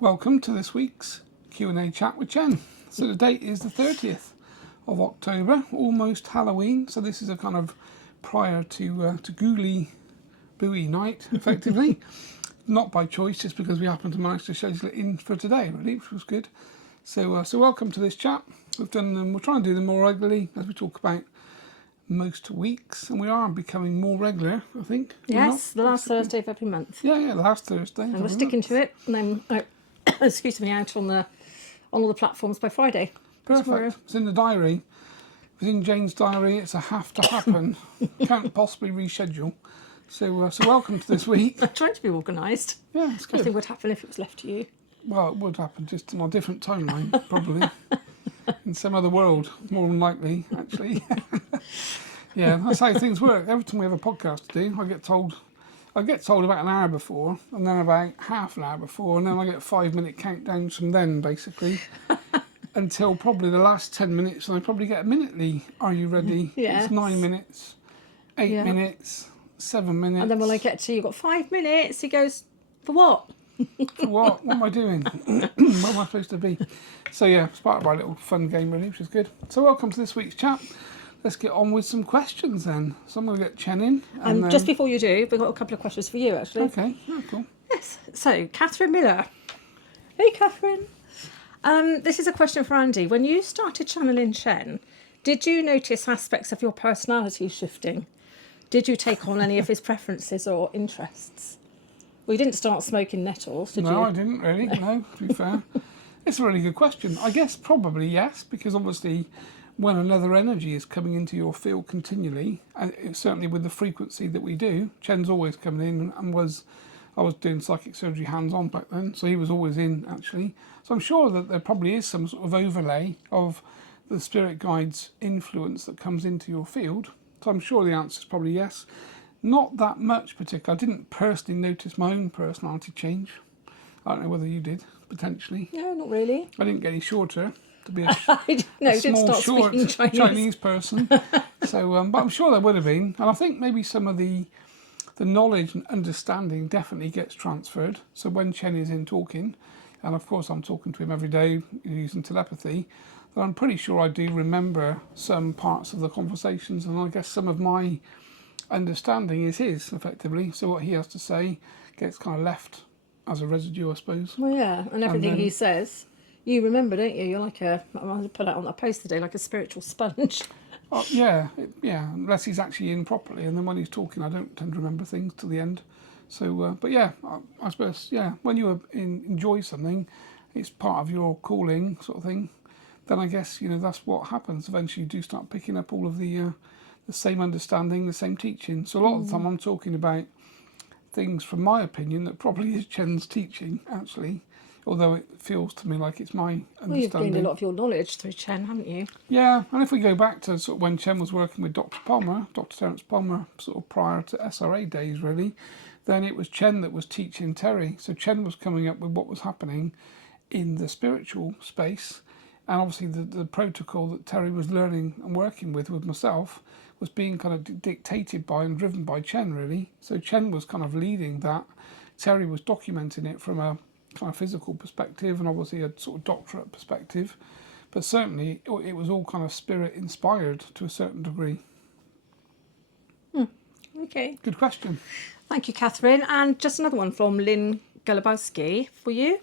Welcome to this week's Q&A chat with Chen. So the date is the 30th of October, almost Halloween. So this is a kind of prior to Ghoulie Booey night, effectively. Not by choice, just because we happened to manage to schedule it in for today, really, which was good. So welcome to this chat. We'll try and do them more regularly as we talk about most weeks, and we are becoming more regular, I think. Yes, the last Thursday of every month. Yeah, the last Thursday. And we're sticking to it, and then, excuse me, out on all the platforms by Friday. Perfect. It's in the diary. It was in Jane's diary. It's a have to happen. Can't possibly reschedule. So welcome to this week. I'm trying to be organised. Yeah, it's good. Nothing would happen if it was left to you. Well, it would happen, just on a different timeline, probably. In some other world, more than likely, actually. Yeah, that's how things work. Every time we have a podcast to do, I get told about an hour before, and then about half an hour before, and then I get 5-minute countdowns from then, basically, until probably the last 10 minutes, and I probably get a minutely, are you ready? Yes. It's 9 minutes, 8 minutes, 7 minutes. And then when I get to, you've got 5 minutes, he goes, for what? For what? What am I doing? Where am I supposed to be? So yeah, it's part of our little fun game, really, which is good. So welcome to this week's chat. Let's get on with some questions then. So I'm going to get Chen in. And then... just before you do, we've got a couple of questions for you, actually. Okay, cool. Yes. So, Catherine Miller. Hey, Catherine. This is a question for Andy. When you started channeling Chen, did you notice aspects of your personality shifting? Did you take on any of his preferences or interests? Well, you didn't start smoking nettles, did you? No, I didn't really, no, to be fair. It's a really good question. I guess probably yes, because obviously when another energy is coming into your field continually, and certainly with the frequency that we do, Chen's always coming in and I was doing psychic surgery hands-on back then, so he was always in, actually. So I'm sure that there probably is some sort of overlay of the spirit guide's influence that comes into your field. So I'm sure the answer is probably yes. Not that much particular. I didn't personally notice my own personality change. I don't know whether you did, potentially. No, not really. I didn't get any shorter to be a small, short Chinese person. So, but I'm sure there would have been. And I think maybe some of the knowledge and understanding definitely gets transferred. So when Chen is in talking, and of course I'm talking to him every day using telepathy, then I'm pretty sure I do remember some parts of the conversations, and I guess some of my understanding is his, effectively. So what he has to say gets kind of left as a residue, I suppose. Well, yeah, and everything he says, you remember, don't you? You're like I'm going to put that on that post today, like a spiritual sponge. Oh, yeah, unless he's actually in properly, and then when he's talking, I don't tend to remember things till the end. So, but yeah, I suppose, yeah, when you enjoy something, it's part of your calling, sort of thing. Then I guess that's what happens. Eventually, you do start picking up all of the same understanding, the same teaching. So a lot of the time I'm talking about things, from my opinion, that probably is Chen's teaching, actually, although it feels to me like it's my understanding. Well, you've gained a lot of your knowledge through Chen, haven't you? Yeah, and if we go back to sort of when Chen was working with Dr. Terence Palmer, sort of prior to SRA days, really, then it was Chen that was teaching Terry. So Chen was coming up with what was happening in the spiritual space, and obviously the protocol that Terry was learning and working with myself was being kind of dictated by and driven by Chen, really. So Chen was kind of leading that. Terry was documenting it from a kind of physical perspective and obviously a sort of doctorate perspective. But certainly it was all kind of spirit inspired to a certain degree. Okay. Good question. Thank you, Catherine. And just another one from Lynn Galabowski for you.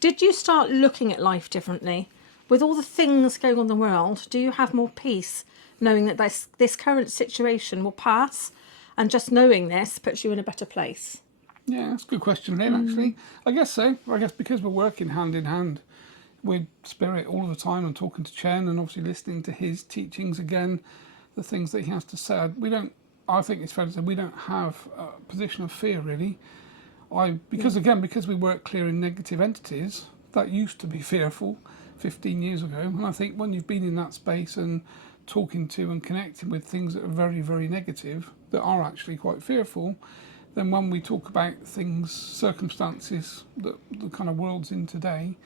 Did you start looking at life differently? With all the things going on in the world, do you have more peace knowing that this current situation will pass, and just knowing this puts you in a better place? Yeah, that's a good question, Lynn, actually. I guess so. I guess because we're working hand in hand with spirit all the time and talking to Chen and obviously listening to his teachings again, the things that he has to say, I think it's fair to say we don't have a position of fear, really. Because we work clearing negative entities, that used to be fearful 15 years ago. And I think when you've been in that space and talking to and connecting with things that are very, very negative, that are actually quite fearful, then when we talk about things, circumstances that the kind of world's in today,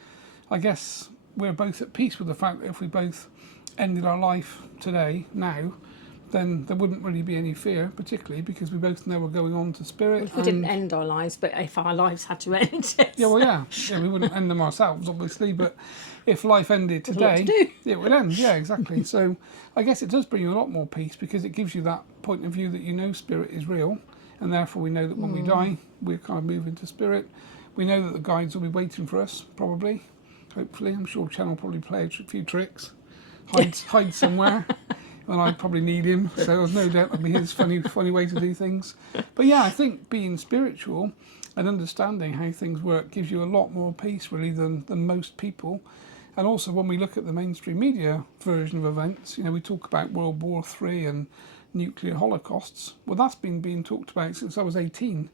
I guess we're both at peace with the fact that if we both ended our life today, now, then there wouldn't really be any fear, particularly because we both know we're going on to spirit. If we didn't end our lives, but if our lives had to end, Yeah, well, yeah, we wouldn't end them ourselves, obviously, but if life ended There's a lot to today, do. it would end. Yeah, exactly. So I guess it does bring you a lot more peace because it gives you that point of view that you know spirit is real, and therefore we know that when we die, we're kind of moving to spirit. We know that the guides will be waiting for us, probably, hopefully. I'm sure Chen will probably play a few tricks, hide somewhere. And I'd probably need him, so there's no doubt that'd be his funny way to do things. But yeah, I think being spiritual and understanding how things work gives you a lot more peace, really, than most people. And also, when we look at the mainstream media version of events, we talk about World War III and nuclear holocausts. Well, that's been being talked about since I was 18.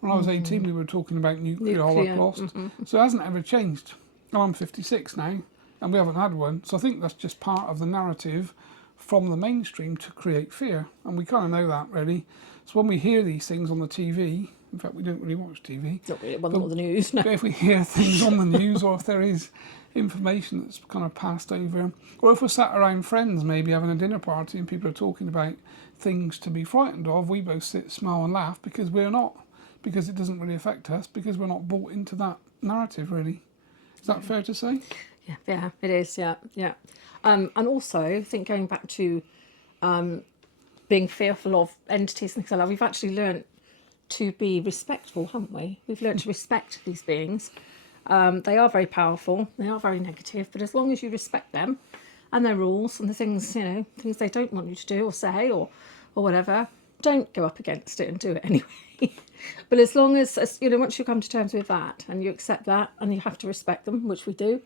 When I was 18, we were talking about nuclear holocaust. So it hasn't ever changed. And I'm 56 now, and we haven't had one. So I think that's just part of the narrative from the mainstream to create fear, and we kind of know that, really. So when we hear these things on the TV, in fact we don't really watch TV, Not really, well, not the news, no. but if we hear things on the news, or if there is information that's kind of passed over, or if we're sat around friends maybe having a dinner party and people are talking about things to be frightened of, we both sit, smile and laugh because we're not, because it doesn't really affect us, because we're not bought into that narrative, really. Is that fair to say? Yeah, it is, yeah. And also, I think going back to being fearful of entities and things like that, we've actually learnt to be respectful, haven't we? We've learnt to respect these beings. They are very powerful, they are very negative, but as long as you respect them and their rules and the things, things they don't want you to do or say or whatever, don't go up against it and do it anyway. But as long as, once you come to terms with that and you accept that and you have to respect them, which we do,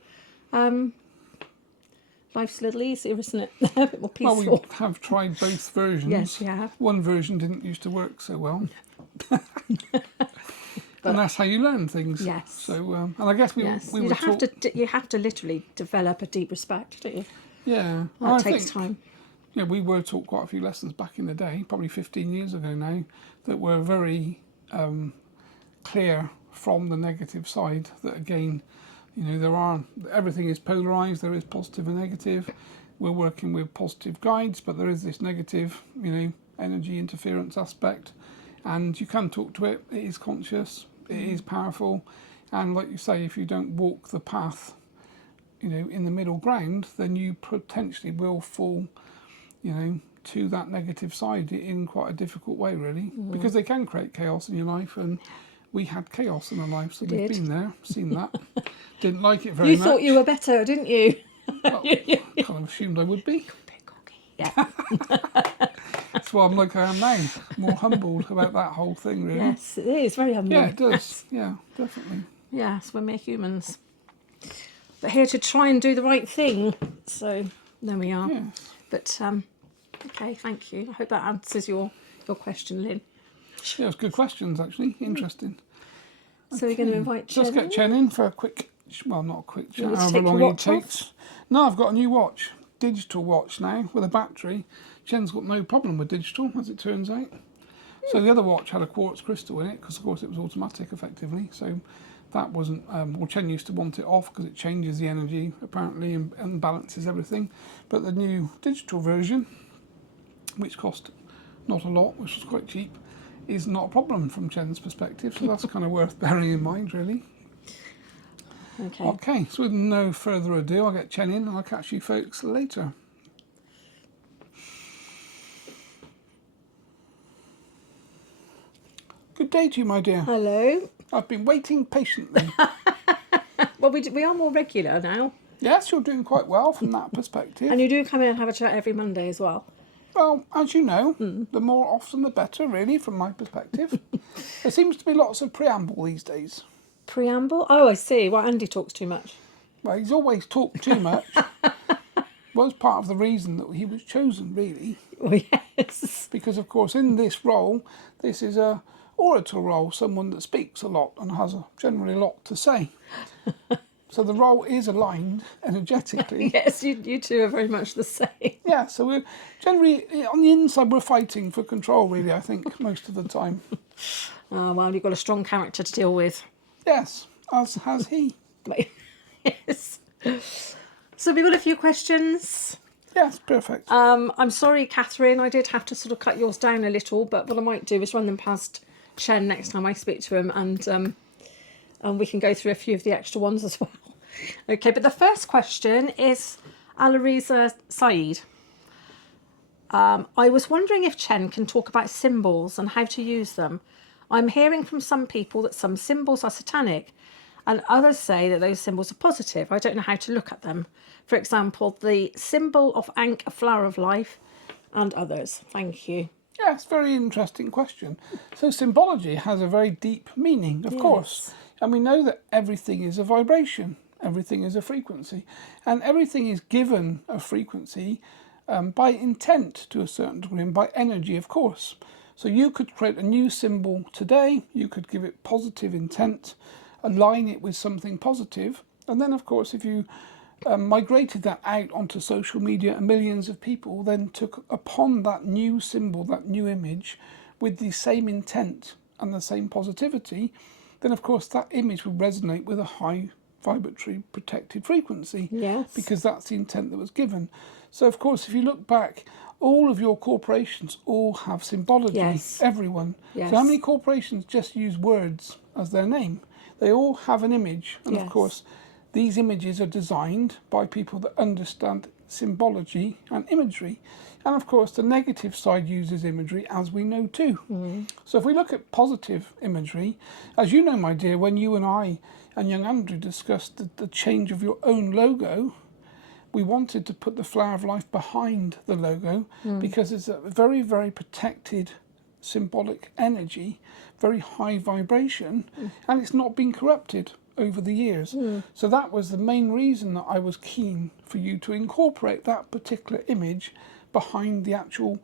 life's a little easier, isn't it? A bit more peaceful. Well, we have tried both versions. Yes, we have. One version didn't used to work so well. And that's how you learn things. Yes. So, and I guess we you have to literally develop a deep respect, don't you? Yeah. That takes time. Yeah, we were taught quite a few lessons back in the day, probably 15 years ago now, that were very clear from the negative side. That again, everything is polarized. There is positive and negative. We're working with positive guides, but there is this negative, energy interference aspect. And you can talk to it. It is conscious. It is powerful. And like you say, if you don't walk the path, in the middle ground, then you potentially will fall, to that negative side in quite a difficult way, really, because they can create chaos in your life. And we had chaos in our life, so we've been there, seen that. Didn't like it very much. You thought you were better, didn't you? Well, I kind of assumed I would be. Bit cocky. Yeah. That's why I'm like I am now, more humbled about that whole thing, really. Yes, it is very humbling. Yeah, it does. Yeah, definitely. Yes, we're mere humans. But here to try and do the right thing. So there we are. Yes. But okay, thank you. I hope that answers your question, Lynn. Yeah, it was good questions, actually. Interesting. So we're going to invite Chen. Let's get Chen in for a quick, well, not a quick chat, want to however take your long it watch off? takes. No, I've got a new watch, digital watch now, with a battery. Chen's got no problem with digital, as it turns out. So the other watch had a quartz crystal in it, because of course it was automatic, effectively. So that wasn't, Chen used to want it off, because it changes the energy, apparently, and balances everything. But the new digital version, which cost not a lot, which was quite cheap, is not a problem from Chen's perspective, so that's kind of worth bearing in mind, really. Okay, so with no further ado, I'll get Chen in and I'll catch you folks later. Good day to you, my dear. Hello. I've been waiting patiently. Well, we are more regular now. Yes, you're doing quite well from that perspective. And you do come in and have a chat every Monday as well. Well, as you know, the more often the better, really, from my perspective. There seems to be lots of preamble these days. Preamble? Oh, I see. Well, Andy talks too much. Well, he's always talked too much. Was part of the reason that he was chosen, really. Oh, yes. Because, of course, in this role, this is a orator role, someone that speaks a lot and has generally a lot to say. So the role is aligned energetically. Yes, you two are very much the same. Yeah, so we're generally, on the inside, we're fighting for control, really, I think, most of the time. Oh, well, you've got a strong character to deal with. Yes, as has he. Yes. So we've got a few questions. Yes, perfect. I'm sorry, Catherine, I did have to sort of cut yours down a little, but what I might do is run them past Chen next time I speak to him, and we can go through a few of the extra ones as well. Okay, but the first question is Alariza Saeed. I was wondering if Chen can talk about symbols and how to use them. I'm hearing from some people that some symbols are satanic and others say that those symbols are positive. I don't know how to look at them. For example, the symbol of Ankh, a flower of life, and others. Thank you. Yes, very interesting question. So symbology has a very deep meaning, of course. And we know that everything is a vibration. Everything is a frequency. And everything is given a frequency by intent to a certain degree and by energy, of course. So you could create a new symbol today, you could give it positive intent, align it with something positive, and then of course if you migrated that out onto social media and millions of people then took upon that new symbol, that new image, with the same intent and the same positivity, then of course that image would resonate with a high vibratory protected frequency. Yes. Because that's the intent that was given. So of course if you look back, all of your corporations all have symbology. Yes. Everyone. Yes. So how many corporations just use words as their name? They all have an image, and Yes. of course these images are designed by people that understand symbology and imagery. And of course the negative side uses imagery, as we know too. So if we look at positive imagery, as you know, my dear, when you and I and young Andrew discussed the change of your own logo, we wanted to put the flower of life behind the logo because it's a very, very protected symbolic energy, very high vibration, and it's not been corrupted over the years. So that was the main reason that I was keen for you to incorporate that particular image behind the actual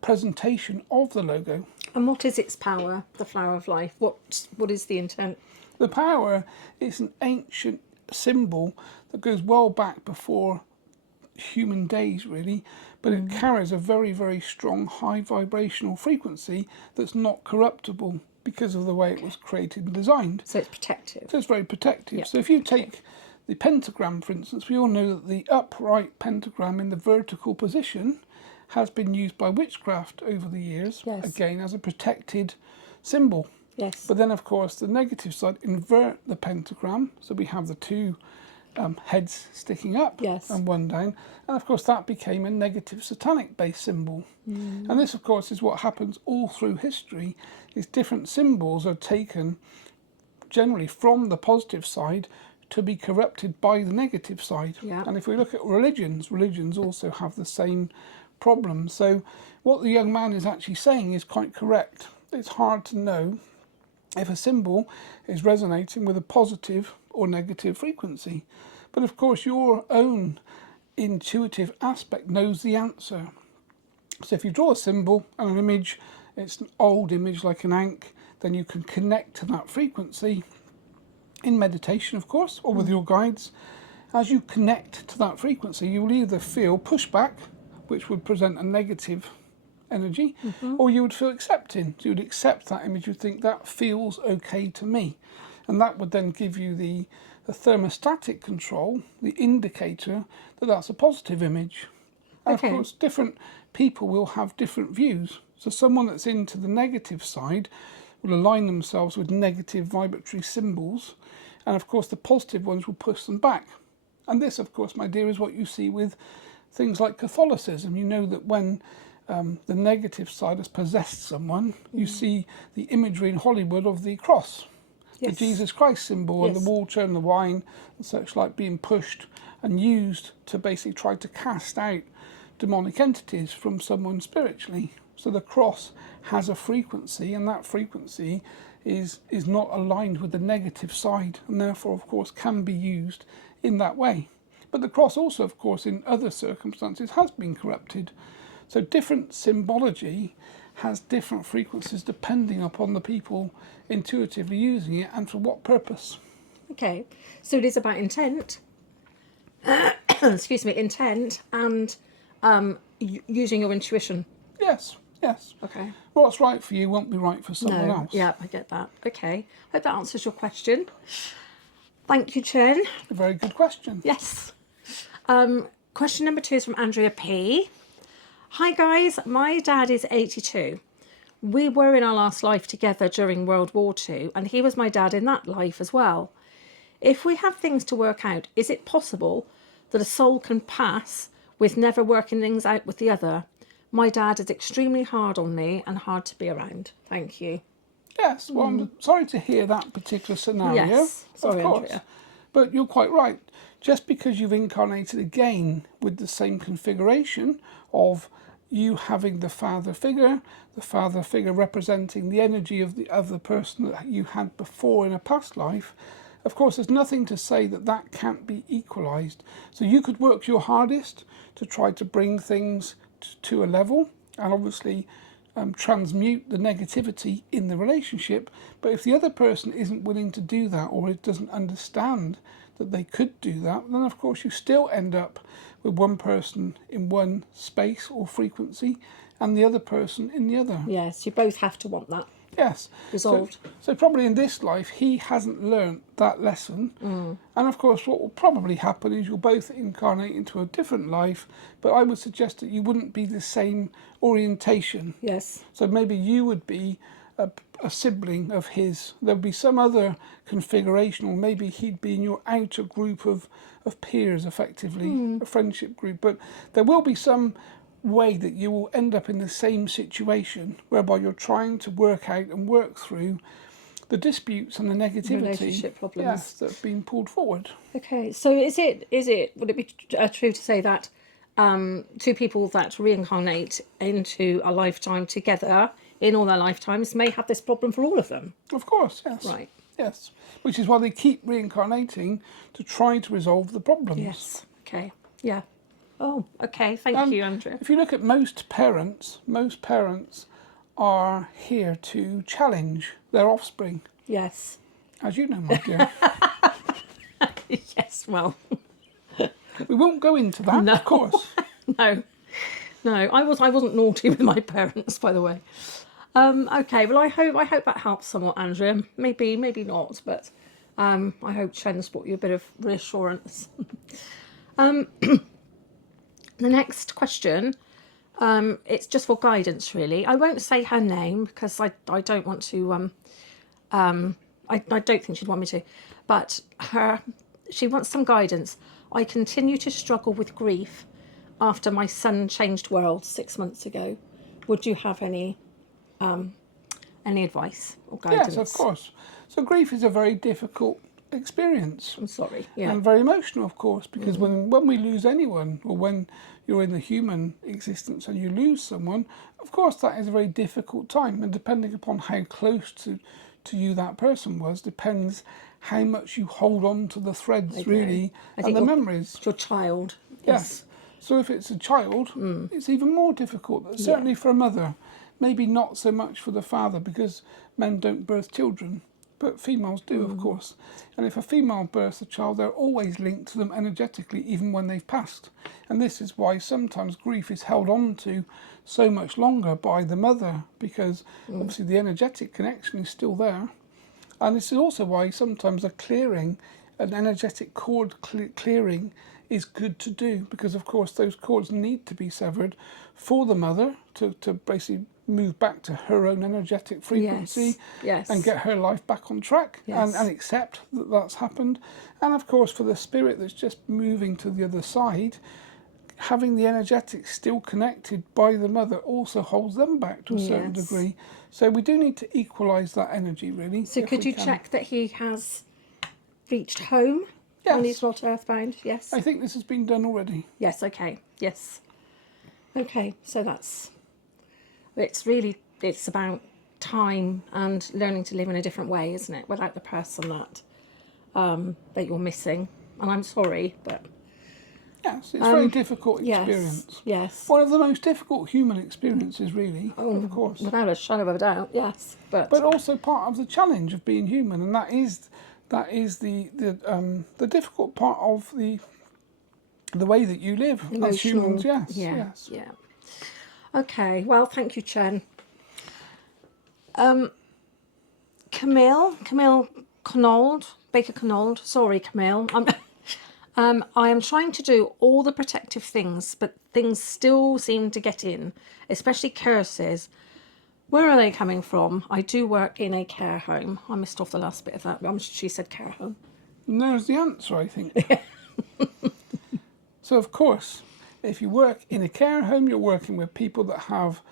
presentation of the logo. And what is its power, the flower of life? What is the intent? The power is an ancient symbol that goes well back before human days, really, but it carries a very, very strong high vibrational frequency that's not corruptible because of the way it was created and designed. So it's protective. So it's very protective. Yep. So if you take the pentagram, for instance, we all know that the upright pentagram in the vertical position has been used by witchcraft over the years, Yes. again as a protected symbol. Yes. But then, of course, the negative side, invert the pentagram. So we have the two heads sticking up Yes. and one down. And, of course, that became a negative satanic-based symbol. And this, of course, is what happens all through history, is different symbols are taken generally from the positive side to be corrupted by the negative side. Yeah. And if we look at religions also have the same problem. So what the young man is actually saying is quite correct. It's hard to know if a symbol is resonating with a positive or negative frequency. But of course your own intuitive aspect knows the answer. So if you draw a symbol and an image, it's an old image like an ankh, then you can connect to that frequency in meditation, of course, or with your guides. As you connect to that frequency, you will either feel pushback, which would present a negative energy, or you would feel accepting. So you would accept that image, you would think that feels okay to me. And that would then give you the thermostatic control, the indicator that that's a positive image. And Okay. of course, different people will have different views. So someone that's into the negative side will align themselves with negative vibratory symbols. And of course, the positive ones will push them back. And this, of course, my dear, is what you see with things like Catholicism. You know that when the negative side has possessed someone, you see the imagery in Hollywood of the cross, Yes. the Jesus Christ symbol, and the Yes. water and the wine and such like being pushed and used to basically try to cast out demonic entities from someone spiritually. So the cross has a frequency, and that frequency is not aligned with the negative side, and therefore, of course, can be used in that way. But the cross also, of course, in other circumstances has been corrupted. So different symbology has different frequencies depending upon the people intuitively using it and for what purpose. Okay. So it is about intent. Excuse me, intent and using your intuition. Yes, yes. Okay. What's right for you won't be right for someone No. else. Yeah, I get that. Okay. Hope that answers your question. Thank you, Chen. A very good question. Yes. Question number 2 is from Andrea P. Hi guys, my dad is 82. We were in our last life together during World War II, and he was my dad in that life as well. If we have things to work out, is it possible that a soul can pass with never working things out with the other? My dad is extremely hard on me and hard to be around. Thank you. Yes, well, I'm sorry to hear that particular scenario. Yes, sorry, of course. Andrea. But you're quite right. Just because you've incarnated again with the same configuration of you having the father figure representing the energy of the other person that you had before in a past life, of course, there's nothing to say that that can't be equalized. So you could work your hardest to try to bring things to a level and obviously transmute the negativity in the relationship. But if the other person isn't willing to do that, or it doesn't understand that they could do that, then of course you still end up with one person in one space or frequency and the other person in the other. Yes, you both have to want that. Yes. Resolved. So probably in this life, he hasn't learnt that lesson. And of course, what will probably happen is you'll both incarnate into a different life, but I would suggest that you wouldn't be the same orientation. Yes. So maybe you would be a sibling of his. There would be some other configuration, or maybe he'd be in your outer group of peers, effectively, a friendship group. But there will be some way that you will end up in the same situation whereby you're trying to work out and work through the disputes and the negativity, Relationship problems. yes, that have been pulled forward. Okay, so would it be true to say that two people that reincarnate into a lifetime together in all their lifetimes may have this problem for all of them? Of course, yes. Right. Yes, which is why they keep reincarnating to try to resolve the problems. Yes. Okay. Yeah. Oh, okay. Thank you, Andrea. If you look at most parents are here to challenge their offspring, Yes. as you know, my dear. Yes. Well. We won't go into that, No. of course. No. I wasn't naughty with my parents, by the way. Okay. Well, I hope that helps somewhat, Andrea. Maybe not, but I hope Chen's brought you a bit of reassurance. The next question, it's just for guidance, really. I won't say her name because I don't want to. I don't think she'd want me to, but she wants some guidance. I continue to struggle with grief after my son changed worlds 6 months ago. Would you have any advice or guidance? Yes, of course. So grief is a very difficult experience. I'm sorry. Yeah. And very emotional, of course, because when we lose anyone, or when you're in the human existence and you lose someone, of course that is a very difficult time. And depending upon how close to you that person was, depends how much you hold on to the threads, really, and the memories. It's your child. Yes. So if it's a child, it's even more difficult. Certainly for a mother, maybe not so much for the father, because men don't birth children, but females do, of course. And if a female births a child, they're always linked to them energetically, even when they've passed. And this is why sometimes grief is held on to so much longer by the mother, because obviously the energetic connection is still there. And this is also why sometimes an energetic cord clearing is good to do, because of course those cords need to be severed for the mother to basically move back to her own energetic frequency. Yes. And get her life back on track. Yes. And accept that that's happened. And of course for the spirit that's just moving to the other side, having the energetics still connected by the mother also holds them back to a certain degree. So we do need to equalise that energy, really. So could you check that he has reached home? Yes. And he's not earthbound? Yes. I think this has been done already. Yes, okay. Yes. Okay, so it's about time and learning to live in a different way, isn't it? Without the person that you're missing. And I'm sorry, but yes, it's a very difficult experience. Yes. One of the most difficult human experiences, really, of course. Without a shadow of a doubt, yes. But also part of the challenge of being human, and that is the difficult part of the way that you live as humans. Yes. Yeah. Okay. Well, thank you, Chen. Camille Baker Connolly. Sorry, Camille. I am trying to do all the protective things, but things still seem to get in, especially curses. Where are they coming from? I do work in a care home. I missed off the last bit of that. She said care home. And there's the answer, I think. So, of course, if you work in a care home, you're working with people that have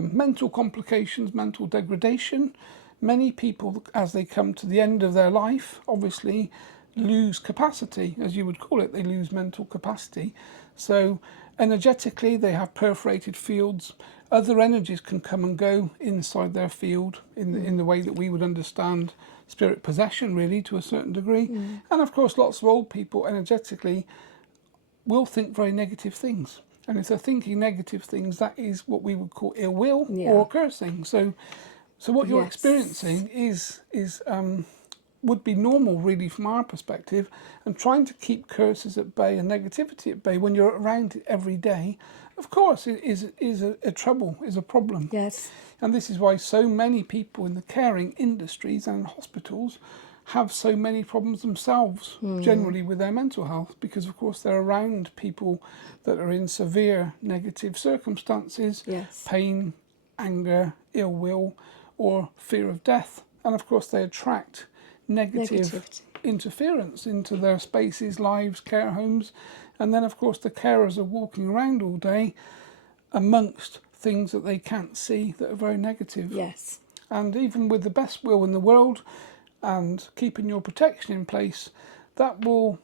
mental complications, mental degradation. Many people, as they come to the end of their life, obviously lose capacity, as you would call it. They lose mental capacity. So energetically, they have perforated fields. Other energies can come and go inside their field in the way that we would understand spirit possession, really, to a certain degree. And of course, lots of old people energetically will think very negative things. And if they're thinking negative things, that is what we would call ill will or cursing. So what you're experiencing is would be normal, really, from our perspective, and trying to keep curses at bay and negativity at bay when you're around it every day, of course, it is a trouble, is a problem. Yes. And this is why so many people in the caring industries and hospitals have so many problems themselves, generally with their mental health, because of course they're around people that are in severe negative circumstances, pain, anger, ill will, or fear of death. And of course they attract negative interference into their spaces, lives, care homes. And then of course the carers are walking around all day amongst things that they can't see that are very negative. Yes. And even with the best will in the world and keeping your protection in place, that will,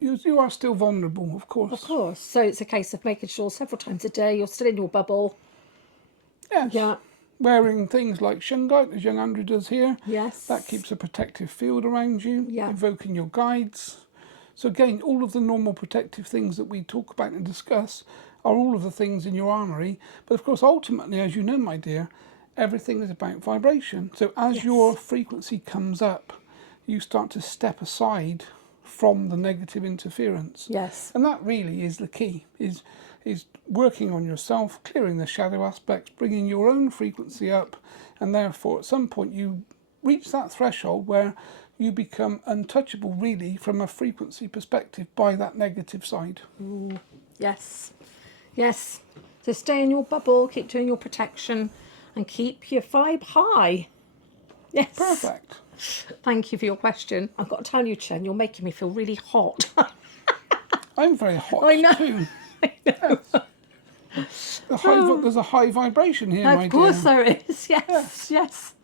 you are still vulnerable, of course. Of course. So it's a case of making sure several times a day you're still in your bubble. Yes. Yeah. Wearing things like shungite, as young Andrew does here. Yes. That keeps a protective field around you. Yeah. Invoking your guides. So again, all of the normal protective things that we talk about and discuss are all of the things in your armoury. But of course, ultimately, as you know, my dear, everything is about vibration. So as your frequency comes up, you start to step aside from the negative interference. Yes. And that really is the key, is working on yourself, clearing the shadow aspects, bringing your own frequency up, and therefore at some point you reach that threshold where you become untouchable, really, from a frequency perspective by that negative side. Ooh. Yes. Yes. So stay in your bubble, keep doing your protection, and keep your vibe high. Yes. Perfect. Thank you for your question. I've got to tell you, Chen, you're making me feel really hot. I'm very hot I know. too. I know. Yes. There's a high vibration here, my dear. Of course there is. Yes, yes.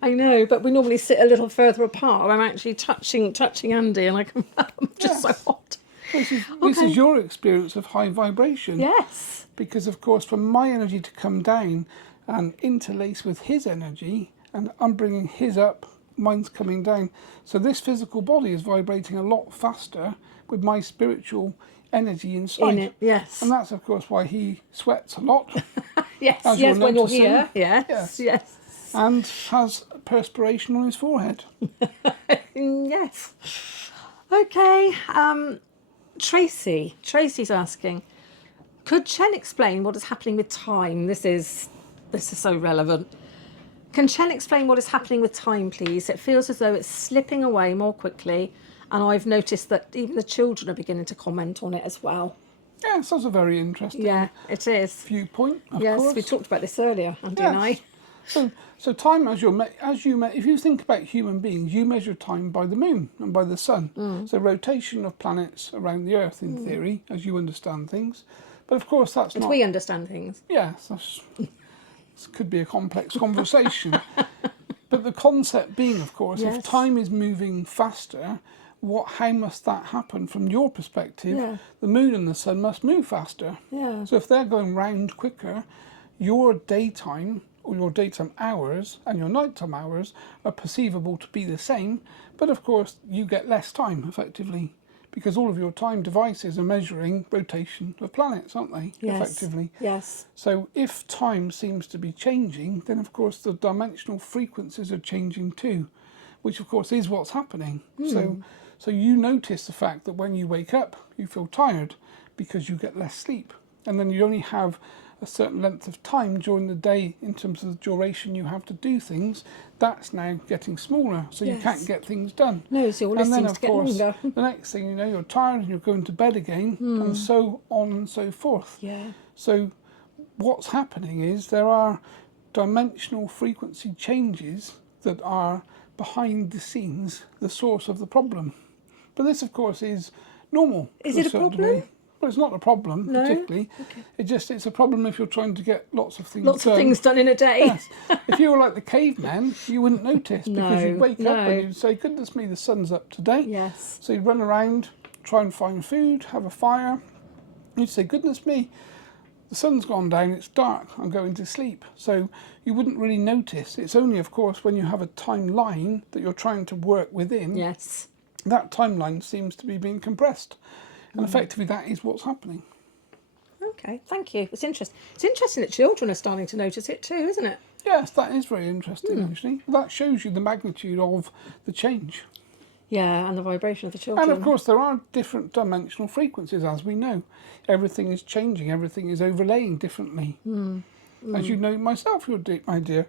I know, but we normally sit a little further apart. I'm actually touching Andy, and I'm just so hot. This is your experience of high vibration. Yes. Because, of course, for my energy to come down and interlace with his energy, and I'm bringing his up, mine's coming down. So this physical body is vibrating a lot faster with my spiritual energy inside. In it, yes. And that's, of course, why he sweats a lot. Yes, as yes, when you're noticing. here. Yes, yes. And has perspiration on his forehead. Yes. Okay. Tracy's asking, could Chen explain what is happening with time? This is so relevant. Can Chen explain what is happening with time, please? It feels as though it's slipping away more quickly, and I've noticed that even the children are beginning to comment on it as well. Yes, that's a very interesting it is. viewpoint, of Yes, course. we talked about this earlier, Andy and I. So time, if you think about human beings, you measure time by the moon and by the sun. So rotation of planets around the Earth, in theory, as you understand things. But of course, that's not. We understand things. Yes, this could be a complex conversation. But the concept being, of course, if time is moving faster, how must that happen from your perspective? Yeah. The moon and the sun must move faster. Yeah. So if they're going round quicker, your daytime or your daytime hours and your nighttime hours are perceivable to be the same, but of course you get less time effectively, because all of your time devices are measuring rotation of planets, aren't they? Effectively. Yes. So if time seems to be changing, then of course the dimensional frequencies are changing too, which of course is what's happening. So you notice the fact that when you wake up, you feel tired because you get less sleep. And then you only have a certain length of time during the day in terms of the duration you have to do things, that's now getting smaller, so you can't get things done. No, so your list And then, seems of to get course, longer. the next thing you know, you're tired and you're going to bed again, and so on and so forth. Yeah. So what's happening is there are dimensional frequency changes that are behind the scenes the source of the problem. But this, of course, is normal. Is to it a certain problem? degree. Well, it's not a problem, No? particularly. Okay. It's a problem if you're trying to get lots of things Lots done. of things done in a day. Yes. If you were like the caveman, you wouldn't notice because you'd wake up no. and you'd say, goodness me, the sun's up today. Yes. So you'd run around, try and find food, have a fire. You'd say, goodness me, the sun's gone down, it's dark, I'm going to sleep. So you wouldn't really notice. It's only, of course, when you have a timeline that you're trying to work within, Yes. that timeline seems to be being compressed. And effectively, that is what's happening. Okay, thank you. It's interesting. It's interesting that children are starting to notice it too, isn't it? Yes, that is very interesting, actually. That shows you the magnitude of the change. Yeah, and the vibration of the children. And of course, there are different dimensional frequencies, as we know. Everything is changing, everything is overlaying differently. As you know myself, my dear,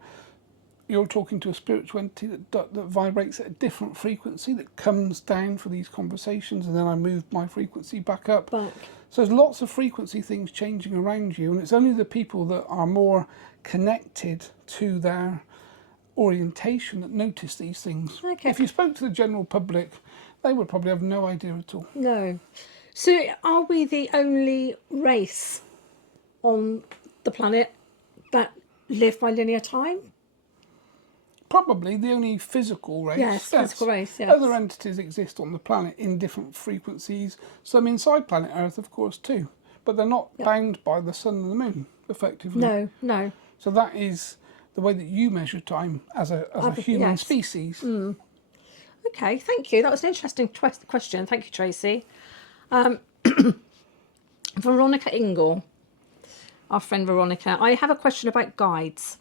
you're talking to a spiritual entity that vibrates at a different frequency, that comes down for these conversations, and then I move my frequency back up. Back. So there's lots of frequency things changing around you, and it's only the people that are more connected to their orientation that notice these things. Okay. If you spoke to the general public, they would probably have no idea at all. No. So are we the only race on the planet that live by linear time? Probably the only physical race. Yes, physical race, yes. Other entities exist on the planet in different frequencies. Some inside planet Earth, of course, too. But they're not bound by the sun and the moon, effectively. No, no. So that is the way that you measure time as a human species. Okay, thank you. That was an interesting question. Thank you, Tracy. Veronica Ingle, our friend Veronica. I have a question about guides.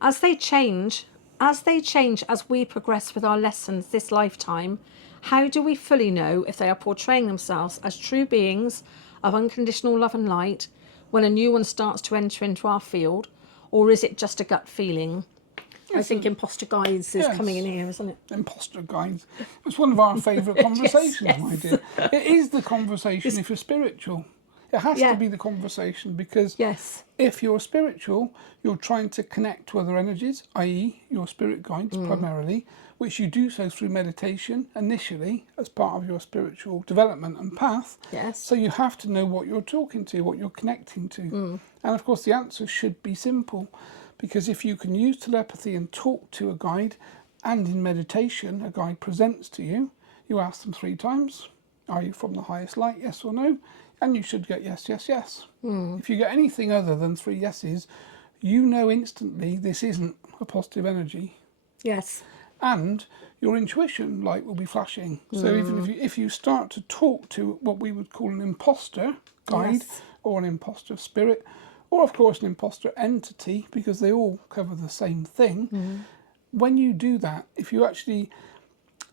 As they change as we progress with our lessons this lifetime, how do we fully know if they are portraying themselves as true beings of unconditional love and light when a new one starts to enter into our field, or is it just a gut feeling? I think imposter guides is coming in here, isn't it? Imposter guides. It's one of our favourite conversations, my dear. It is the conversation if you're spiritual. It has to be the conversation because if you're spiritual, you're trying to connect to other energies, i.e. your spirit guides primarily, which you do so through meditation initially as part of your spiritual development and path. Yes. So you have to know what you're talking to, what you're connecting to. And of course the answer should be simple, because if you can use telepathy and talk to a guide, and in meditation a guide presents to you, you ask them 3 times, are you from the highest light, yes or no? And you should get yes, yes, yes. If you get anything other than 3 yeses, you know instantly this isn't a positive energy. Yes. And your intuition light will be flashing. So even if you start to talk to what we would call an imposter guide or an imposter spirit, or of course an imposter entity, because they all cover the same thing, when you do that, if you actually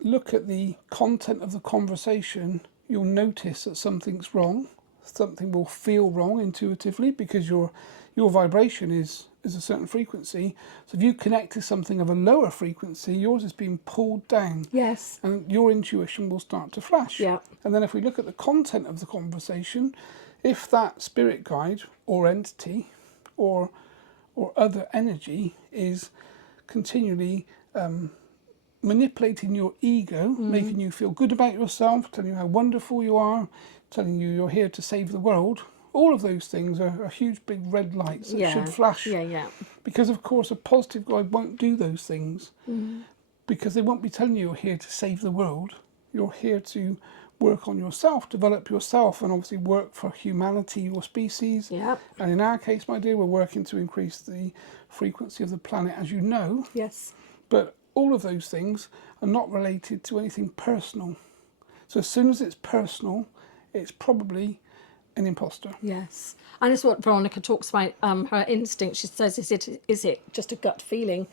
look at the content of the conversation, you'll notice that something's wrong. Something will feel wrong intuitively because your vibration is a certain frequency. So if you connect to something of a lower frequency, yours is being pulled down. Yes. And your intuition will start to flash. Yeah. And then if we look at the content of the conversation, if that spirit guide or entity or other energy is continually manipulating your ego, making you feel good about yourself, telling you how wonderful you are, telling you you're here to save the world, all of those things are huge big red lights that should flash. Because of course a positive guide won't do those things, because they won't be telling you you're here to save the world. You're here to work on yourself, develop yourself, and obviously work for humanity, your species. And in our case, my dear, we're working to increase the frequency of the planet, as you know. Yes. But all of those things are not related to anything personal. So as soon as it's personal, it's probably an imposter. Yes. And it's what Veronica talks about, her instinct. She says, is it just a gut feeling?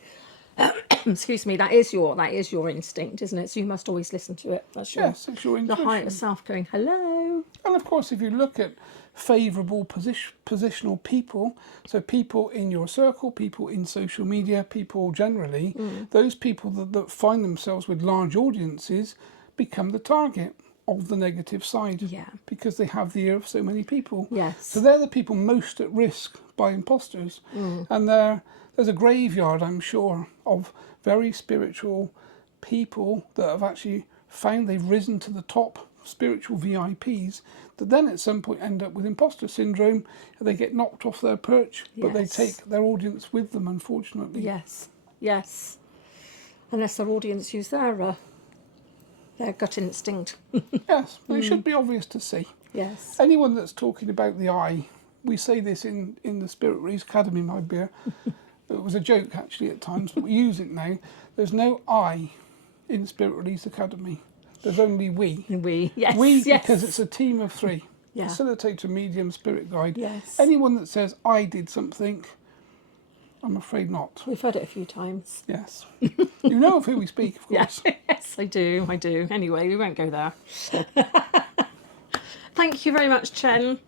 Excuse me, that is your instinct, isn't it? So you must always listen to it. That's Yes, it's your the intuition. higher self going, hello. And of course, if you look at favourable positional people, so people in your circle, people in social media, people generally, those people that find themselves with large audiences become the target of the negative side, Yeah. because they have the ear of so many people. Yes. So they're the people most at risk by imposters. And there's a graveyard, I'm sure, of very spiritual people that have actually found they've risen to the top, spiritual VIPs, that then at some point end up with imposter syndrome, and they get knocked off their perch, but they Yes. take their audience with them, unfortunately. Yes. Yes. Unless their audience use their gut instinct. Yes, they should be obvious to see. Yes. Anyone that's talking about the eye, we say this in the Spirit Race Academy, my dear. It was a joke actually at times, but we use it now. There's no I in Spirit Release Academy. There's only we. Yes. We, Yes. because it's a team of three. Yeah. Facilitator, medium, spirit guide. Yes. Anyone that says I did something, I'm afraid not. We've heard it a few times. Yes. You know of who we speak, of course. Yes, I do. Anyway, we won't go there. Thank you very much, Chen.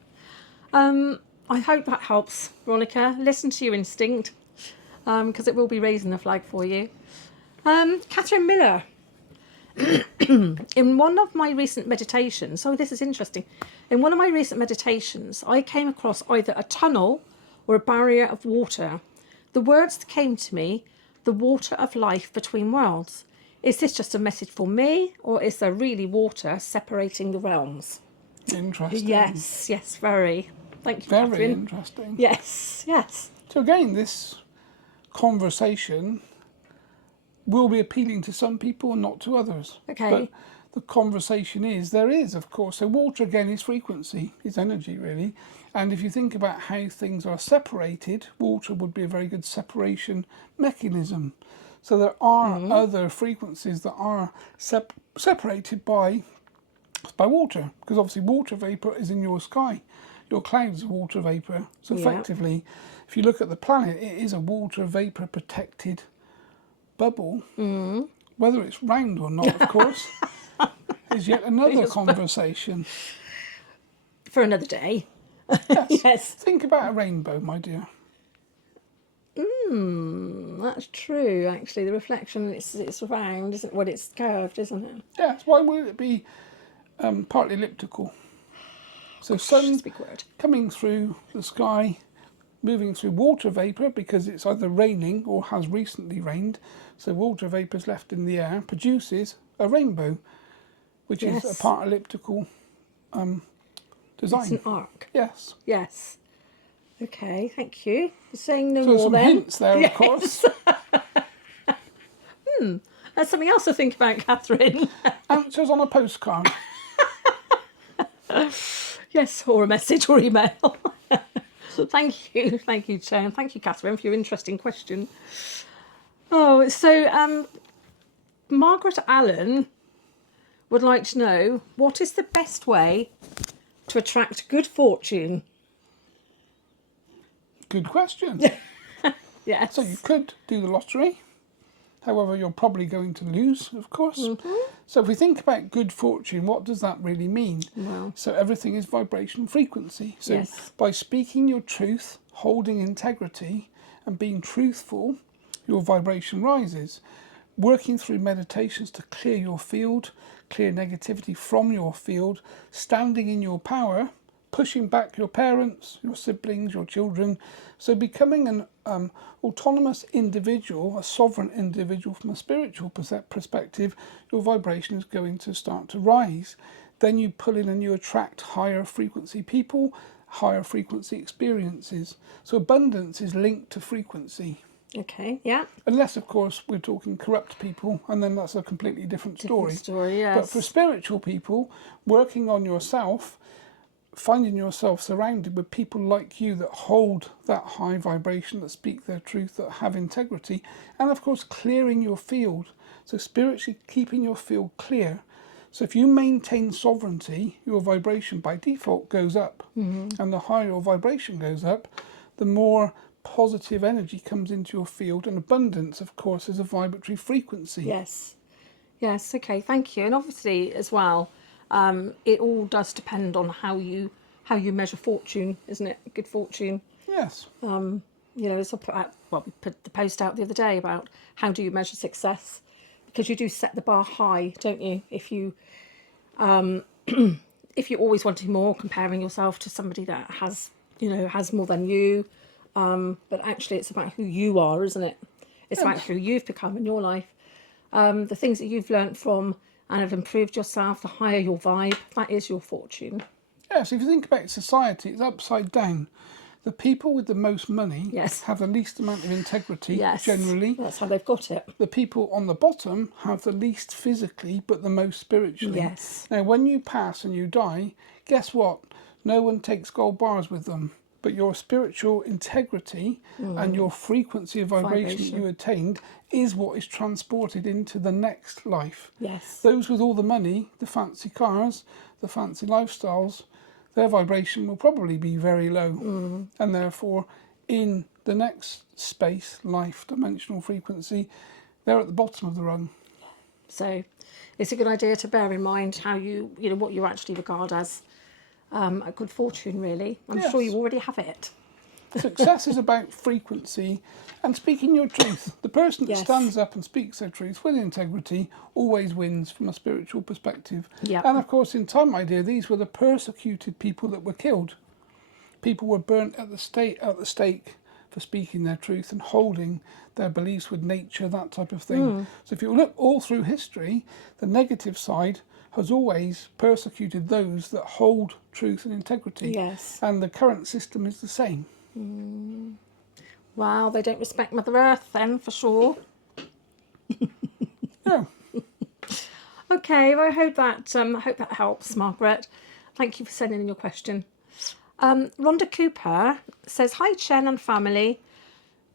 I hope that helps, Veronica. Listen to your instinct, because it will be raising the flag for you. Catherine Miller. In one of my recent meditations, this is interesting. In one of my recent meditations, I came across either a tunnel or a barrier of water. The words that came to me, the water of life between worlds. Is this just a message for me, or is there really water separating the realms? Interesting. Yes, very. Thank you, Very Catherine. interesting. Yes. So again, this conversation will be appealing to some people and not to others. Okay. But the conversation is, there is, of course, so water again is frequency, is energy really. And if you think about how things are separated, water would be a very good separation mechanism. So there are other frequencies that are separated by water, because obviously water vapour is in your sky. Your clouds are water vapour. So effectively, if you look at the planet, it is a water vapour protected bubble. Whether it's round or not, of course, is yet another conversation. For another day. Yes. Yes. Think about a rainbow, my dear. That's true, actually. The reflection, it's round, isn't it? Well, it's curved, isn't it? Yes, why would it be partly elliptical? So sun Big word. coming through the sky, moving through water vapour, because it's either raining or has recently rained. So water vapour is left in the air, produces a rainbow, which is a part elliptical design. It's an arc. Yes. Yes. Okay, thank you. You're saying no So more some then. hints there, of course. That's something else to think about, Catherine. Answers on a postcard. Yes, or a message or email. Thank you, Chen. Thank you, Catherine, for your interesting question. Oh, so Margaret Allen would like to know, what is the best way to attract good fortune? Good question. Yes. So you could do the lottery. However, you're probably going to lose, of course. So if we think about good fortune, what does that really mean? Well. So everything is vibration frequency. So by speaking your truth, holding integrity, and being truthful, your vibration rises. Working through meditations to clear your field, clear negativity from your field, standing in your power, pushing back your parents, your siblings, your children. So becoming an autonomous individual, a sovereign individual from a spiritual perspective, your vibration is going to start to rise. Then you pull in and you attract higher frequency people, higher frequency experiences. So abundance is linked to frequency. Okay, yeah. Unless, of course, we're talking corrupt people, and then that's a completely different story. Yes. But for spiritual people, working on yourself, finding yourself surrounded with people like you that hold that high vibration, that speak their truth, that have integrity, and of course clearing your field. So spiritually keeping your field clear. So if you maintain sovereignty, your vibration by default goes up. And the higher your vibration goes up, the more positive energy comes into your field, and abundance, of course, is a vibratory frequency. Yes, okay, thank you. And obviously as well, it all does depend on how how you measure fortune, isn't it? Good fortune. Yes. As I put out, we put the post out the other day about how do you measure success, because you do set the bar high, don't you? If you if you're always wanting more, comparing yourself to somebody that has more than you, but actually it's about who you are, isn't it? It's about who you've become in your life, the things that you've learnt from and have improved yourself. The higher your vibe, that is your fortune. Yes, if you think about society, it's upside down. The people with the most money Yes. have the least amount of integrity, Yes, generally. that's how they've got it. The people on the bottom have the least physically, but the most spiritually. Yes. Now, when you pass and you die, guess what? No one takes gold bars with them. But your spiritual integrity and your frequency of vibration that you attained is what is transported into the next life. Yes. Those with all the money, the fancy cars, the fancy lifestyles, their vibration will probably be very low. And therefore, in the next space, life, dimensional frequency, they're at the bottom of the rung. So it's a good idea to bear in mind how what you actually regard as a good fortune, really. I'm sure you already have it. Success is about frequency and speaking your truth. The person that stands up and speaks their truth with integrity always wins from a spiritual perspective. Yeah. And of course, in time, my dear, these were the persecuted people that were killed. People were burnt at the stake for speaking their truth and holding their beliefs with nature, that type of thing. So if you look all through history, the negative side has always persecuted those that hold truth and integrity. Yes. And the current system is the same. Wow, they don't respect Mother Earth then, for sure. Yeah. Okay, well, I hope that helps, Margaret. Thank you for sending in your question. Rhonda Cooper says, "Hi, Chen and family.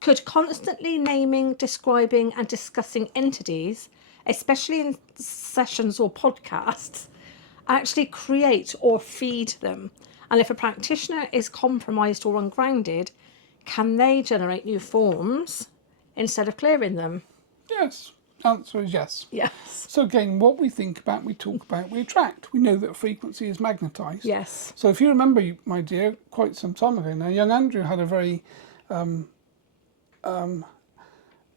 Could constantly naming, describing and discussing entities, especially in sessions or podcasts, actually create or feed them? And if a practitioner is compromised or ungrounded, can they generate new forms instead of clearing them?" Yes. Answer is yes. Yes. So again, what we think about, we talk about, we attract. We know that a frequency is magnetised. Yes. So if you remember, my dear, quite some time ago now, young Andrew had a very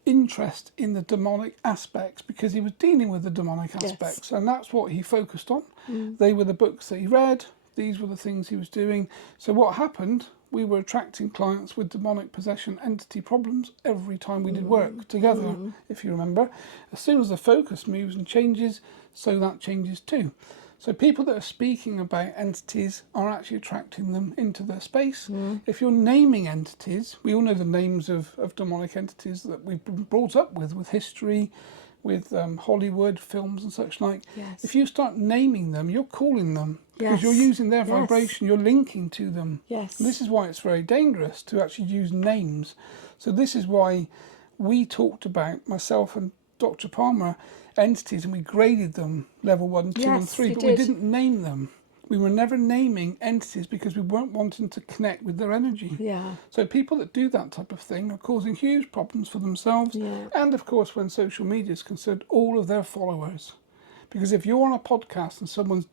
interest in the demonic aspects because he was dealing with the demonic aspects, and that's what he focused on. They were the books that he read. These were the things he was doing. So what happened? We were attracting clients with demonic possession entity problems every time we did work together, if you remember. As soon as the focus moves and changes, so that changes too. So people that are speaking about entities are actually attracting them into their space. If you're naming entities, we all know the names of demonic entities that we've been brought up with history, with Hollywood films and such like. Yes. If you start naming them, you're calling them because you're using their vibration, you're linking to them. Yes. And this is why it's very dangerous to actually use names. So this is why we talked about, myself and Dr. Palmer, entities, and we graded them level 1, 2 and 3, but we didn't name them. We were never naming entities because we weren't wanting to connect with their energy. Yeah. So people that do that type of thing are causing huge problems for themselves, and of course when social media is concerned, all of their followers. Because if you're on a podcast and someone's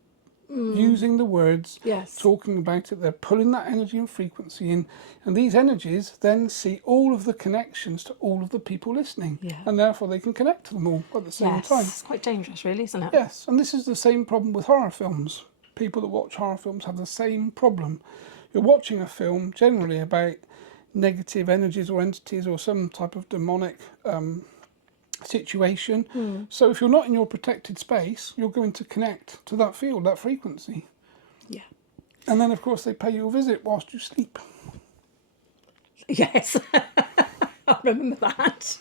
using the words, talking about it, they're pulling that energy and frequency in, and these energies then see all of the connections to all of the people listening, and therefore they can connect to them all at the same time. It's quite dangerous, really, isn't it? Yes, and this is the same problem with horror films. People that watch horror films have the same problem. You're watching a film generally about negative energies or entities or some type of demonic situation. So if you're not in your protected space, you're going to connect to that field, that frequency. Yeah. And then, of course, they pay you a visit whilst you sleep. Yes. I remember that.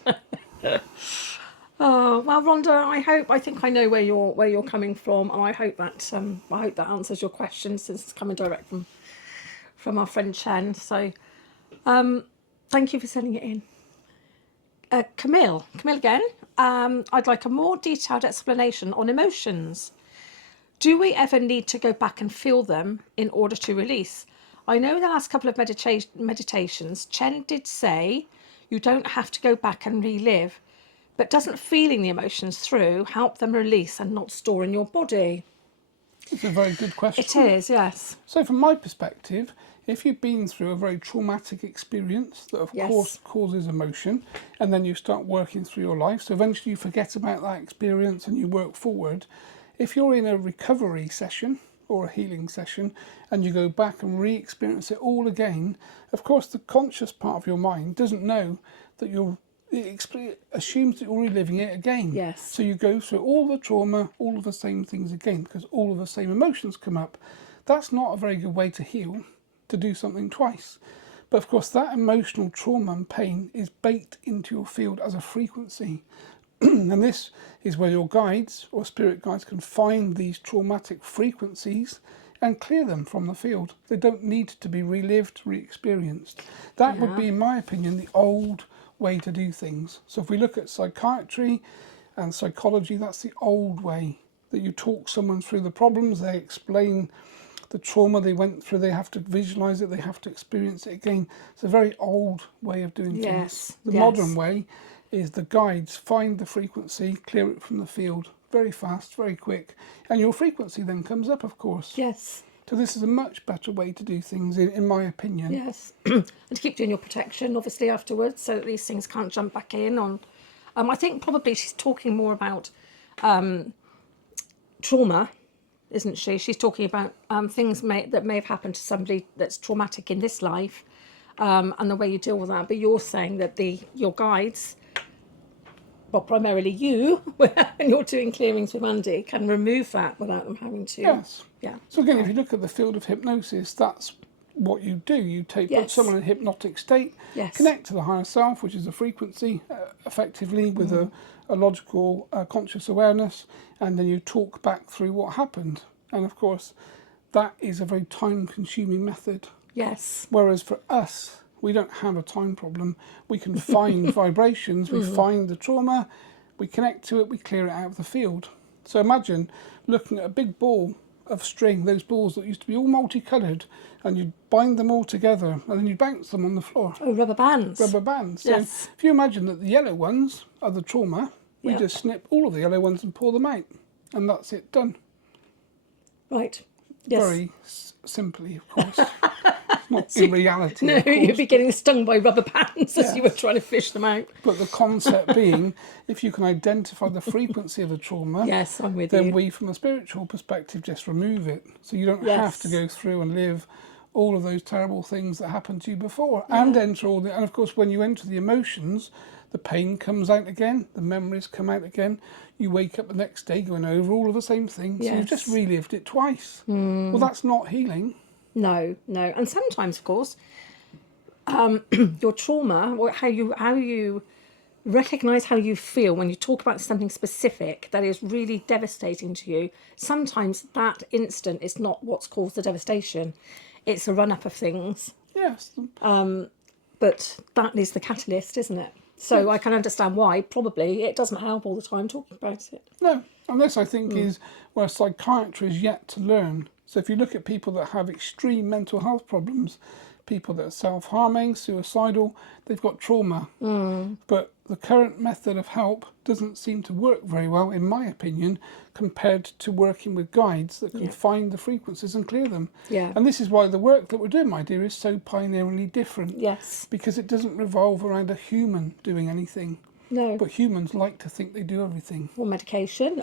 Oh, well, Rhonda, I think I know where you're coming from, and I hope that answers your question, since it's coming direct from our friend Chen. So, thank you for sending it in. Camille again. I'd like a more detailed explanation on emotions. Do we ever need to go back and feel them in order to release? I know in the last couple of meditations, Chen did say you don't have to go back and relive, but doesn't feeling the emotions through help them release and not store in your body? It's a very good question. It is, yes. So from my perspective, if you've been through a very traumatic experience that of Yes. course causes emotion, and then you start working through your life, so eventually you forget about that experience and you work forward. If you're in a recovery session or a healing session and you go back and re-experience it all again, of course the conscious part of your mind doesn't know that it assumes that you're reliving it again. Yes. So you go through all the trauma, all of the same things again, because all of the same emotions come up. That's not a very good way to heal, to do something twice. But of course that emotional trauma and pain is baked into your field as a frequency. And this is where your guides or spirit guides can find these traumatic frequencies and clear them from the field. They don't need to be relived, re-experienced. That would be, in my opinion, the old way to do things. So if we look at psychiatry and psychology, that's the old way, that you talk someone through the problems, they explain the trauma they went through, they have to visualize it, they have to experience it again. It's a very old way of doing things. The modern way is the guides find the frequency, clear it from the field, very fast, very quick, and your frequency then comes up, of course. Yes. So this is a much better way to do things, in my opinion. Yes. And to keep doing your protection, obviously, afterwards, so that these things can't jump back in on... I think probably she's talking more about trauma, isn't she? She's talking about things that may have happened to somebody that's traumatic in this life, and the way you deal with that. But you're saying that your guides, well, primarily you, when you're doing clearings with Andy, can remove that without them having to... Yes. Yeah. So again, if you look at the field of hypnosis, that's what you do. You put someone in a hypnotic state, connect to the higher self, which is a frequency, effectively with a logical, conscious awareness, and then you talk back through what happened. And of course, that is a very time-consuming method. Yes. Whereas for us, we don't have a time problem. We can find vibrations, we find the trauma, we connect to it, we clear it out of the field. So imagine looking at a big ball of string, those balls that used to be all multicoloured, and you'd bind them all together and then you'd bounce them on the floor. Oh, rubber bands. Rubber bands. So Yes. if you imagine that the yellow ones are the trauma, we just snip all of the yellow ones and pull them out, and that's it, done. Right. Yes. Very simply, of course. Not in reality. No, of course, you'd be getting stung by rubber bands as you were trying to fish them out. But the concept being, if you can identify the frequency of the trauma, Yes, I'm with then you. we, from a spiritual perspective, just remove it. So you don't have to go through and live all of those terrible things that happened to you before, and enter all the. And of course, when you enter the emotions, the pain comes out again, the memories come out again. You wake up the next day going over all of the same things. So you've just relived it twice. Well, that's not healing. No. And sometimes, of course, your trauma, or how you recognise how you feel when you talk about something specific that is really devastating to you, sometimes that instant is not what's caused the devastation. It's a run-up of things. Yes. But that is the catalyst, isn't it? So I can understand why, probably, it doesn't help all the time talking about it. No, and this, I think, is where psychiatry is yet to learn. So if you look at people that have extreme mental health problems, people that are self-harming, suicidal, they've got trauma. But the current method of help doesn't seem to work very well, in my opinion, compared to working with guides that can find the frequencies and clear them. And this is why the work that we're doing, my dear, is so pioneeringly different. Yes. Because it doesn't revolve around a human doing anything. No. But humans like to think they do everything. Or medication.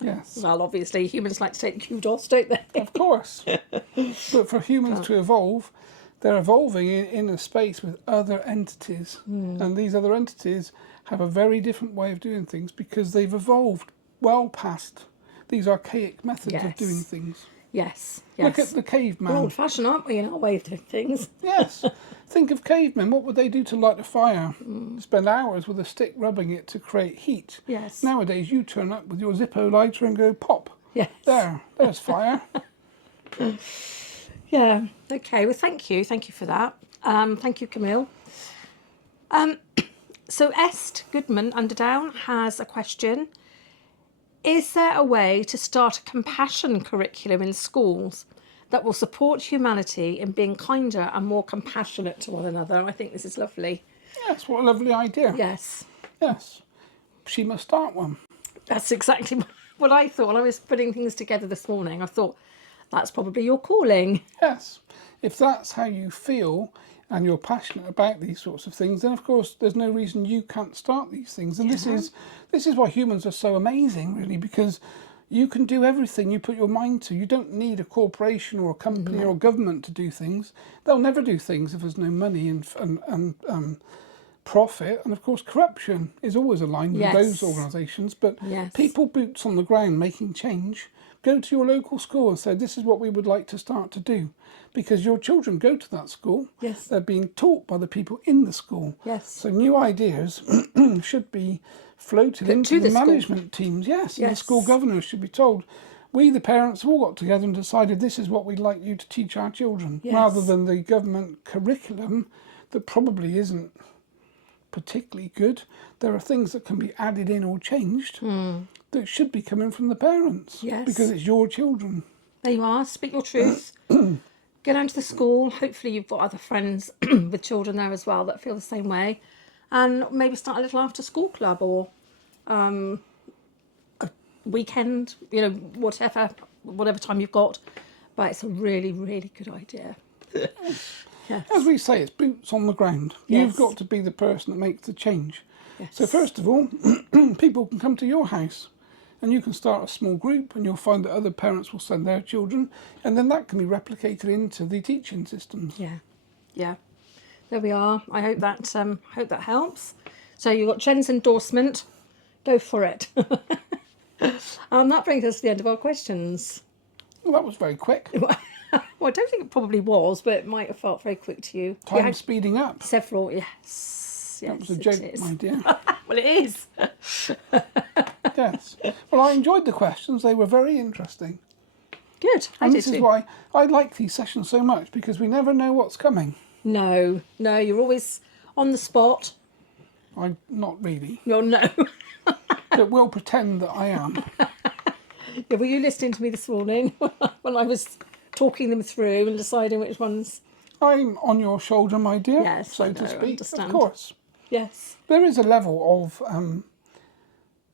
Yes. Well, obviously, humans like to take kudos, don't they? Of course. But for humans to evolve, they're evolving in a space with other entities. And these other entities have a very different way of doing things because they've evolved well past these archaic methods of doing things. Yes. Look at the caveman. We're old-fashioned, aren't we, in our way of doing things? Yes. Think of cavemen. What would they do to light a fire? Spend hours with a stick rubbing it to create heat. Yes. Nowadays, you turn up with your Zippo lighter and go pop. Yes. There's fire. Yeah. Okay. Well, thank you. Thank you for that. Thank you, Camille. So Est Goodman Underdown has a question. Is there a way to start a compassion curriculum in schools that will support humanity in being kinder and more compassionate to one another? I think this is lovely. Yes, what a lovely idea. Yes. Yes. She must start one. That's exactly what I thought when I was putting things together this morning. I thought, that's probably your calling. Yes. If that's how you feel and you're passionate about these sorts of things, then of course there's no reason you can't start these things. And this is why humans are so amazing, really, because you can do everything you put your mind to. You don't need a corporation or a company or a government to do things. They'll never do things if there's no money and profit. And of course corruption is always aligned with those organisations. But people boots on the ground making change, go to your local school and say, this is what we would like to start to do. Because your children go to that school. Yes. They're being taught by the people in the school. Yes. So new ideas should be floated into the management teams. Yes. And the school governors should be told, we, the parents, have all got together and decided this is what we'd like you to teach our children. Rather than the government curriculum that probably isn't particularly good. There are things that can be added in or changed that should be coming from the parents. Yes. Because it's your children. There you are. Speak your truth. Go down to the school. Hopefully you've got other friends with children there as well that feel the same way. And maybe start a little after school club or a weekend, whatever time you've got. But it's a really, really good idea. Yes. As we say, it's boots on the ground. You've got to be the person that makes the change. Yes. So first of all, people can come to your house and you can start a small group and you'll find that other parents will send their children and then that can be replicated into the teaching systems. Yeah. There we are. I hope that helps. So you've got Chen's endorsement. Go for it. That brings us to the end of our questions. Well, that was very quick. Well, I don't think it probably was, but it might have felt very quick to you. Time speeding up. Several, yes. That was a joke, my dear. Well, it is. Yes. Well, I enjoyed the questions. They were very interesting. Good. And this is why I like these sessions so much, because we never know what's coming. No, you're always on the spot. I'm not really. No. But we'll pretend that I am. Yeah, were you listening to me this morning when I was talking them through and deciding which ones? I'm on your shoulder, my dear, Yes, so I to know, speak. understand. Of course. Yes. There is a level of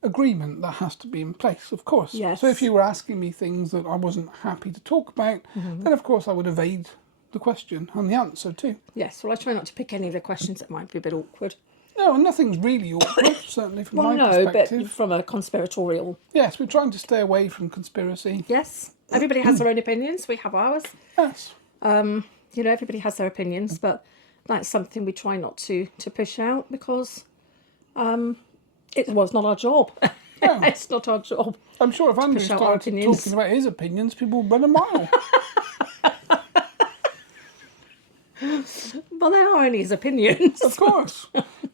agreement that has to be in place, of course. Yes. So if you were asking me things that I wasn't happy to talk about, then of course I would evade the question and the answer too. Yes, well, I try not to pick any of the questions that might be a bit awkward. No, and nothing's really awkward, certainly from my perspective. But from a conspiratorial. Yes, we're trying to stay away from conspiracy. Yes, everybody has their own opinions. We have ours. Yes. Everybody has their opinions, but that's something we try not to push out because it's not our job. No. It's not our job. I'm sure if Andrew push out our started opinions. talking about his opinions, people would run a mile. Well, they are only his opinions. Of course.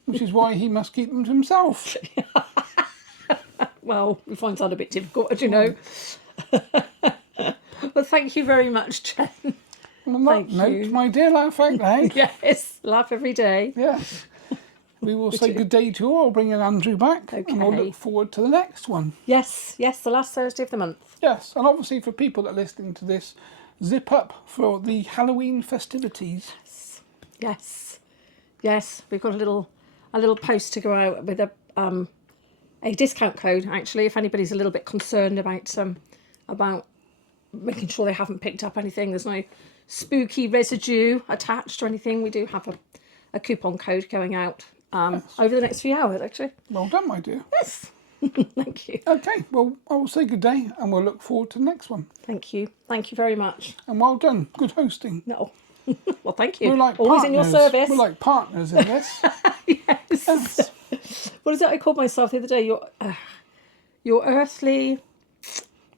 Which is why he must keep them to himself. Well, we find that a bit difficult, as you know. Well, thank you very much, Chen. On that note, my dear, laugh out loud. Yes, laugh every day. Yes. We will say good day to you. I'll bring in Andrew back. Okay. And we'll look forward to the next one. Yes, the last Thursday of the month. Yes, and obviously for people that are listening to this, zip up for the Halloween festivities. Yes. We've got a little post to go out with a discount code. Actually, if anybody's a little bit concerned about making sure they haven't picked up anything, there's no spooky residue attached or anything. We do have a coupon code going out over the next few hours. Actually, well done, my dear. Yes. Thank you. Okay, well, I will say good day and we'll look forward to the next one. Thank you very much. And well done. Good hosting. No. Well, thank you. We're like always partners. in your service. We're like partners in this. Yes. What is it I called myself the other day? Your earthly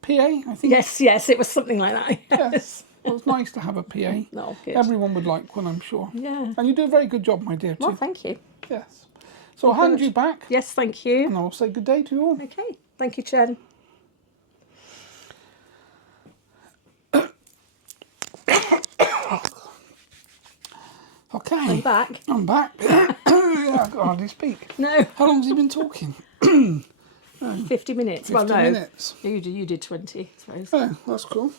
PA, I think. Yes, it was something like that. Yes. Well, it's nice to have a PA. No, good. Everyone would like one, I'm sure. Yeah. And you do a very good job, my dear, too. Well, thank you. Yes. So I'll hand you back. Yes, thank you. And I'll say good day to you all. Okay. Thank you, Chen. Okay. I'm back. I'm back. Yeah, I can hardly speak. No. How long has he been talking? 50 minutes. 50 well, no. minutes. You did 20, I suppose. Oh, that's cool.